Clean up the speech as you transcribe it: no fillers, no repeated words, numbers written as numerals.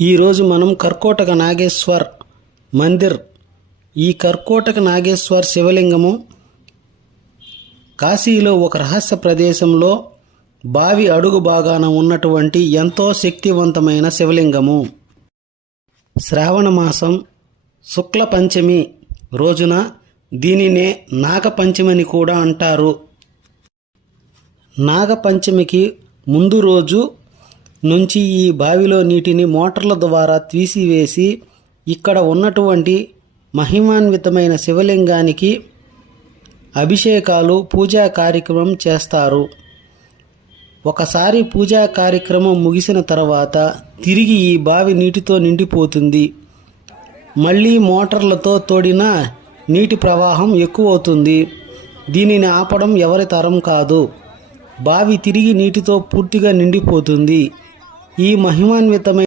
ఈరోజు మనం కర్కోటక నాగేశ్వర్ మందిర్. ఈ కర్కోటక నాగేశ్వర్ శివలింగము కాశీలో ఒక రహస్య ప్రదేశంలో బావి అడుగు భాగాన ఉన్నటువంటి ఎంతో శక్తివంతమైన శివలింగము. శ్రావణ మాసం శుక్ల పంచమి రోజున దీనినే నాగపంచమని కూడా అంటారు. నాగపంచమికి ముందు రోజు నుంచి ఈ బావిలో నీటిని మోటార్ల ద్వారా తీసివేసి ఇక్కడ ఉన్నటువంటి మహిమాన్వితమైన శివలింగానికి అభిషేకాలు, పూజా కార్యక్రమం చేస్తారు. ఒకసారి పూజా కార్యక్రమం ముగిసిన తర్వాత తిరిగి ఈ బావి నీటితో నిండిపోతుంది. మళ్ళీ మోటార్లతో తోడిన నీటి ప్రవాహం ఎక్కువవుతుంది. దీనిని ఆపడం ఎవరి తరం కాదు. బావి తిరిగి నీటితో పూర్తిగా నిండిపోతుంది. ఈ మహిమాన్వితమైన